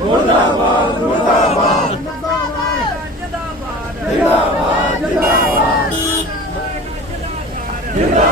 ਮੁਰਦਾਬਾਦ ਮੁਰਦਾਬਾਦ Goodbye.